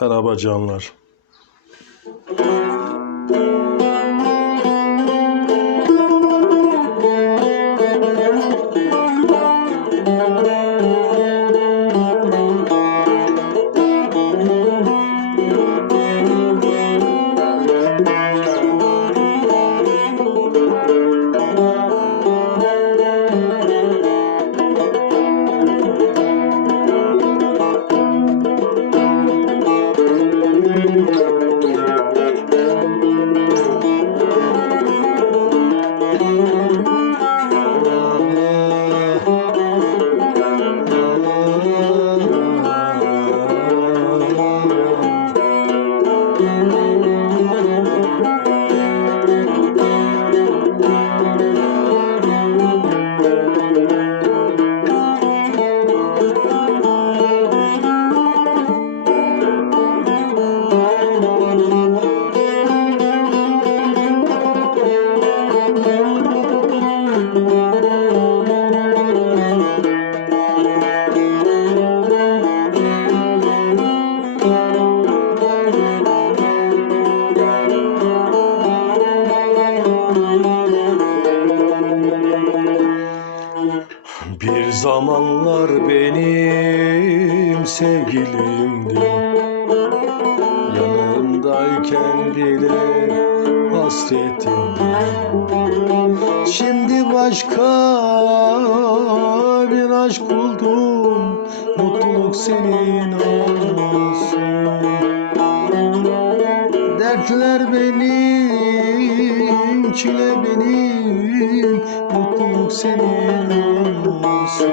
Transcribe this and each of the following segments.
Merhaba canlar. Bir zamanlar benim sevgilimdi. Yanımdayken bile hasretimdi. Şimdi başka bir aşk buldum. Mutluluk senin olsun Dertler benim, çile benim. Mutluluk senin olsun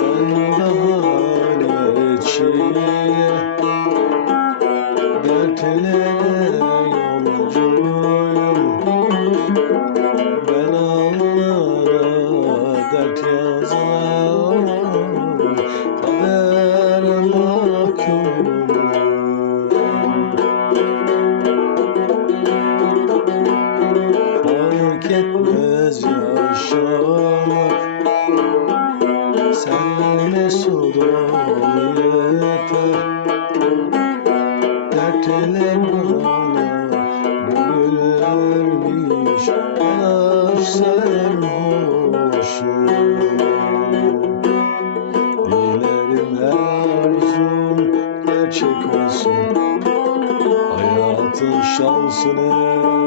Ben daha ne çile. Dertlere yolcuyum Sen mesut ol yeter Dertler bana gülürmüş Ben aşk sarhoşum Dilerim her arzum gerçek olsun. Hayatın şansın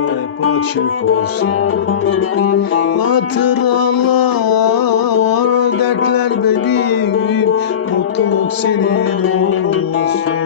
hep açık olsun. Hatıralar, benim Mutluluk senin olsun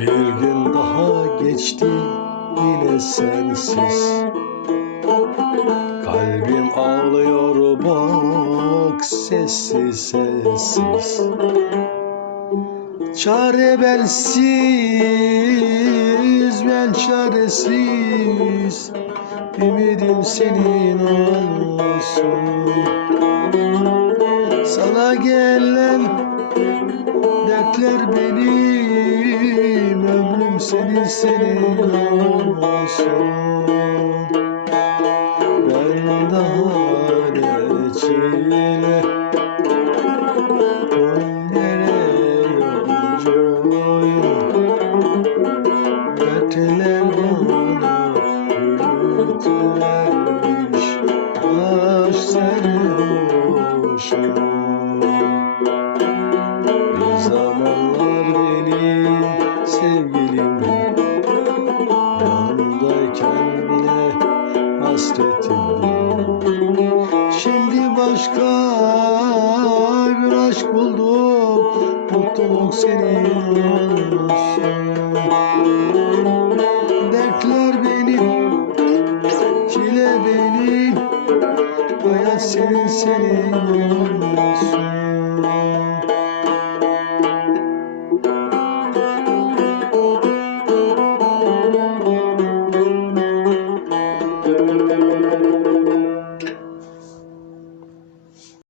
Bir gün daha geçti yine sensiz. Kalbim ağlıyor bak sessiz sessiz. Çare bensiz ben çaresiz. Ümidim senin olsun. Sana gelen dertler benim Ömrüm senin senin olsun